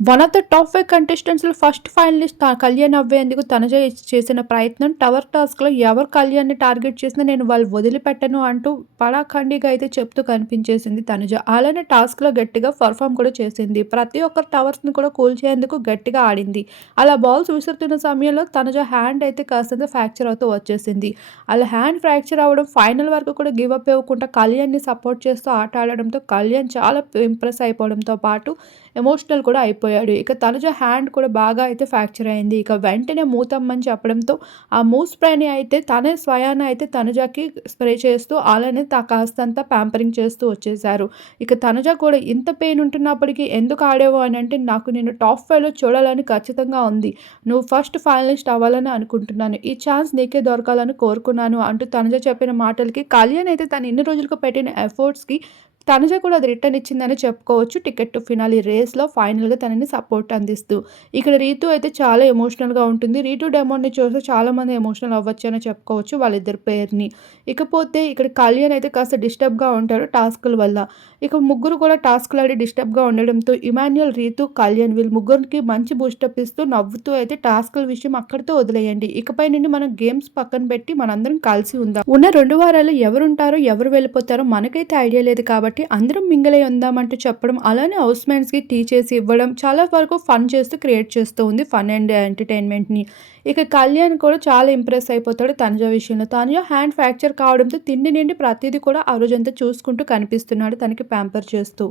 One of the top five కంటెస్టెంట్స్లో first finalist Kalyan అవ్వేందుకు తనజ చేసిన ప్రయత్నం? టవర్ టాస్క్లో ఎవరు కళ్యాణ్ని టార్గెట్ చేసినా నేను వాళ్ళు వదిలిపెట్టను అంటూ పడాఖండిగా అయితే చెప్తూ కనిపించేసింది తనుజ. అలానే టాస్క్లో గట్టిగా పర్ఫామ్ కూడా చేసింది. ప్రతి ఒక్కరు టవర్స్ని కూడా కూల్చేందుకు గట్టిగా ఆడింది. అలా బాల్స్ విసురుతున్న సమయంలో తనుజ హ్యాండ్ అయితే కాస్తంత ఫ్రాక్చర్ అవుతూ వచ్చేసింది. అలా హ్యాండ్ ఫ్రాక్చర్ అవ్వడం ఫైనల్ వరకు కూడా గివ్ అప్ ఇవ్వకుండా కళ్యాణ్ని సపోర్ట్ చేస్తూ ఆట ఆడడంతో కళ్యాణ్ చాలా ఇంప్రెస్ అయిపోవడంతో పాటు ఎమోషనల్ కూడా అయిపోయింది. అయిపోయాడు ఇక తనుజ హ్యాండ్ కూడా బాగా అయితే ఫ్రాక్చర్ అయింది. ఇక వెంటనే మూతమ్మని చెప్పడంతో ఆ మూవ్ స్ప్రేని అయితే తనే స్వయాన అయితే తనుజకి స్ప్రే చేస్తూ అలానే తా కాస్తంత ప్యాంపరింగ్ చేస్తూ వచ్చేసారు ఇక తనుజ కూడా ఇంత పెయిన్ ఉంటున్నప్పటికీ ఎందుకు ఆడేవో అని అంటే నాకు నేను టాప్ ఫైవ్లో చూడాలని ఖచ్చితంగా ఉంది. నువ్వు ఫస్ట్ ఫైనలిస్ట్ అవ్వాలని అనుకుంటున్నాను. ఈ ఛాన్స్ నీకే దొరకాలని కోరుకున్నాను అంటూ తనుజ చెప్పిన మాటలకి కళ్యాణ్ అయితే తను ఇన్ని రోజులకు పెట్టిన ఎఫర్ట్స్కి తనుజ కూడా అది రిటర్న్ ఇచ్చిందని చెప్పుకోవచ్చు. టికెట్ టు ఫినాలి రేస్లో ఫైనల్గా తనని సపోర్ట్ అందిస్తూ. ఇక్కడ రీతు అయితే చాలా ఎమోషనల్గా ఉంటుంది. రీతు డెమోని చూస్తే చాలామంది ఎమోషనల్ అవ్వచ్చు అని చెప్పుకోవచ్చు వాళ్ళిద్దరి పేరుని. ఇకపోతే ఇక్కడ కళ్యాణ్ అయితే కాస్త డిస్టర్బ్గా ఉంటాడు టాస్కుల వల్ల. ఇక ముగ్గురు కూడా టాస్క్లు ఆడి డిస్టర్బ్గా ఉండడంతో ఇమాన్యుయల్ రీతు కళ్యాణ్ వీళ్ళు ముగ్గురికి మంచి బూస్టప్ ఇస్తూ నవ్వుతూ అయితే టాస్కుల విషయం అక్కడితో వదిలేయండి. ఇకపై నుండి మనం గేమ్స్ పక్కన పెట్టి మనందరం కలిసి ఉందాం. ఉన్న రెండు వారాలు ఎవరుంటారో ఎవరు వెళ్ళిపోతారో మనకైతే ఐడియా లేదు కాబట్టి అందరం మింగలై ఉందామంటూ చెప్పడం అలానే హౌస్కి టీ చేసి ఇవ్వడం చాలా వరకు ఫన్ చేస్తూ క్రియేట్ చేస్తూ ఉంది ఫన్ అండ్ ఎంటర్టైన్మెంట్ని ఇక కళ్యాణ్ కూడా చాలా ఇంప్రెస్ అయిపోతాడు తనుజ విషయంలో. తనుజ హ్యాండ్ ఫ్రాక్చర్ కావడంతో తిండి నిండి ప్రతిదీ కూడా ఆ రోజంతా చూసుకుంటూ కనిపిస్తున్నాడు తనకి ప్యాంపర్ చేస్తూ.